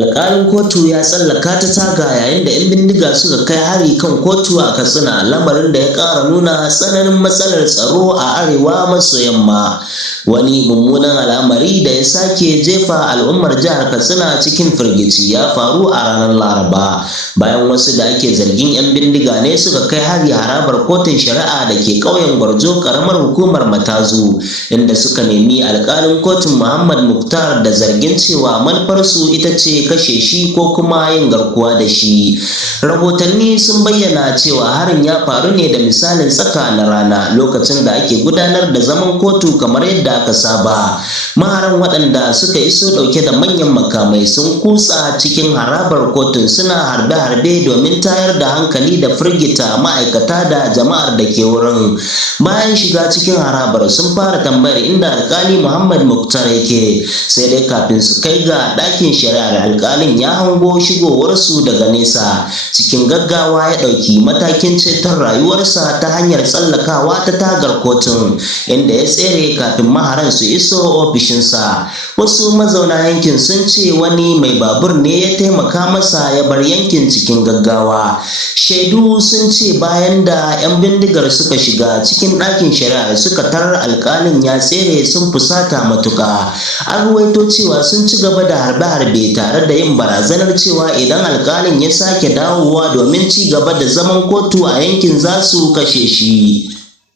Alƙalin kotu ya tsallaka ta taga yayin da 'yan bindiga suka kai hari kan kotu a Katsina, lamarin da ya ƙara nuna tsananin matsalar tsaro a arewa maso yamma. Wani mummunan al'amari da ya sake jefa al'ummar jihar Katsina cikin firgici ya faru a ranar Laraba, bayan wasu da ake zargin 'yan bindiga ne suka kai hari harabar kotun shari'a da ke ƙauyen Gwarzo, ƙaramar hukumar Matazu, inda suka nemi alƙalin kotun Muhammad Muktar da zargin cewa manufarsu ita ce kashe shi ko kuma yin garkuwa da shi. Rahotanni sun bayyana cewa harin ya faru ne da misalin tsaka na rana, lokacin da ake gudanar da zaman kotu kamar yadda aka saba. Maharan waɗanda suka iso ɗauke da manyan makamai sun kutsa cikin harabar kotun suna harbe-harbe domin tayar da hankali da firgita ma'aikata da jama'ar da ke wurin. Bayan shiga cikin harabar sun fara tambayar inda alkali Muhammad Muktar yake, sai dai kafin su kai ga ɗakin shari'ar, alkalin ya hango shigowarsu daga nesa. Cikin gaggawa ya ɗauki matakin ceton rayuwarsa ta hanyar tsallakawa ta tagar kotun, inda ya tsere kafin maharan su iso ofishinsa. Wasu mazauna yankin sun ce wani mai babur ne ya taimaka masa ya bar yankin cikin gaggawa. Shaidu sun ce bayan da 'yan bindigar suka shiga cikin ɗakin shari'ar suka tarar alkalin ya tsere, sun fusata matuƙa. An ruwaito cewa sun ci gaba da harbe-harbe tare da yin barazanar cewa idan alkalin ya sake dawowa domin ci gaba da zaman kotu a yankin za su kashe shi.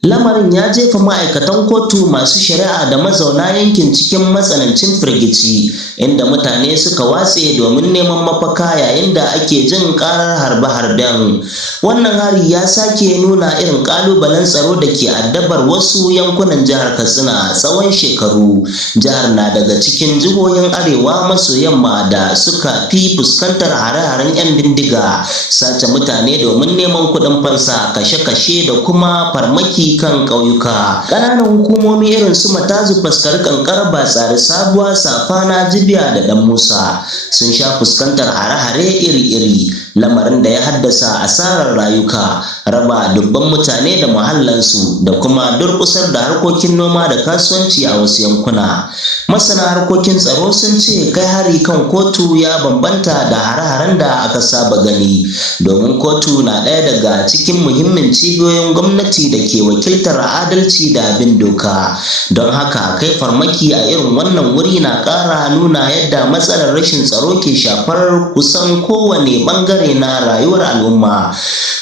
Lamarin ya jefa ma'aikatan kotu, masu shari'a da mazauna yankin cikin matsanancin firgici, inda mutane suka watse domin neman mafaka yayin da ake jin karar harbe-harben. Wannan hari ya sake nuna irin kalubalen tsaro da ke addabar wasu yankunan jihar Katsina tsawon shekaru. Jihar na daga cikin jihohin arewa maso yamma da suka fi fuskantar hare-haren 'yan bindiga, sace mutane domin neman kuɗin fansa, kashe-kashe da kuma farmaki kan ƙauyuka. Ƙananan hukumomi irin su Matazu, Faskari, Kankara, Batsari, Sabuwa, Safana, Jibiya da Dan Musa sun sha fuskantar hare-hare iri-iri, lamarin da ya haddasa asarar rayuka, raba dubban mutane da muhallansu da kuma durƙusar da harkokin noma da kasuwanci a wasu yankuna. Masana harkokin tsaro sun ce kai hari kan kotu ya bambanta da hare-haren da aka saba gani, domin kotu na ɗaya daga cikin muhimmin cibiyoyin gwamnati da ke wakiltar adalci da bin doka. Don haka kai farmaki a irin wannan wuri na ƙara nuna yadda matsalar rashin tsaro ke shafar kusan kowane ɓangare na rayuwar al'umma.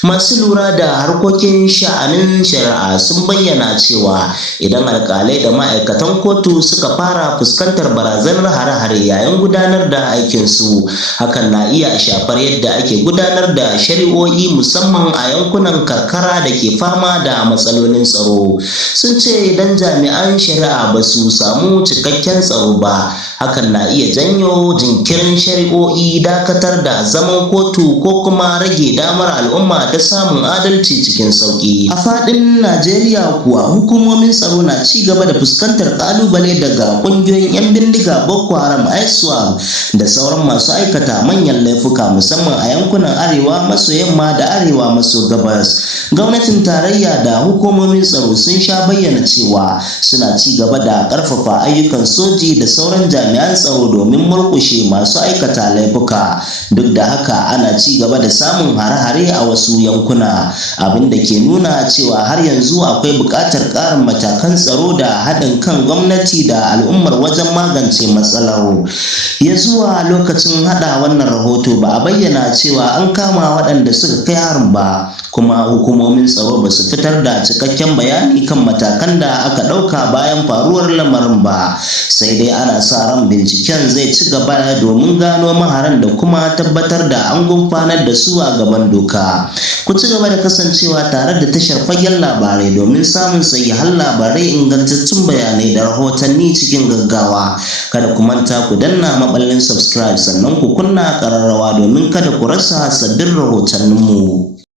Masu lura da harkokin sha'anin shari'a sun bayyana cewa idan alƙalai da ma'aikatan kotu suka fara fuskantar barazanar hare-hare yayin gudanar da aikinsu, hakan na iya shafar yadda ake gudanar da shari'o'i, musamman a yankunan karkara da ke fama da matsalolin tsaro. Sun ce idan jami'an shari'a ba su samu cikakken tsaro ba, hakan na iya janyo jinkirin shari'o'i, dakatar da zaman kotu ko kuma rage damar al'umma ta samun adalci cikin sauƙi. A faɗin Najeriya kuwa, hukumomin tsaro na ci gaba da fuskantar ƙalubale daga ƙungiyoyin 'yan bindiga Boko Haram, ISWAP da sauran masu aikata manyan laifuka, musamman a yankunan arewa maso yamma da arewa maso gabas. Gwamnatin tarayya da hukumomin tsaro sun sha bayyana cewa suna ci gaba da ƙarfafa ayyukan soji da sauran jami'an tsaro domin murƙushe masu aikata laifuka. Duk da haka, ana ci gaba da samun hare-hare a wasu yankuna, abin da ke nuna cewa har yanzu akwai buƙatar ƙarin matakan tsaro da haɗin kan gwamnati da al'ummar wajen magance matsalar. Ya zuwa lokacin haɗa wannan rahoto ba a bayyana cewa an kama waɗanda suka kai harin ba, kuma hukumomin tsaro ba su fitar da cikakken bayani kan matakan da aka ɗauka bayan faruwar lamarin ba. Sai dai ana sa ran binciken zai ci gaba domin gano maharan da kuma tabbatar da an gurfanar da su a gaban doka. Ku ci gaba da kasancewa tare da tashar Fagen Labarai domin samun sahihan labarai, ingantattun bayanai da rahotanni cikin gaggawa. Kada ku manta ku danna maɓallin subscribe, sannan ku kunna ƙararrawa domin kada ku rasa sabbin rahotanninmu.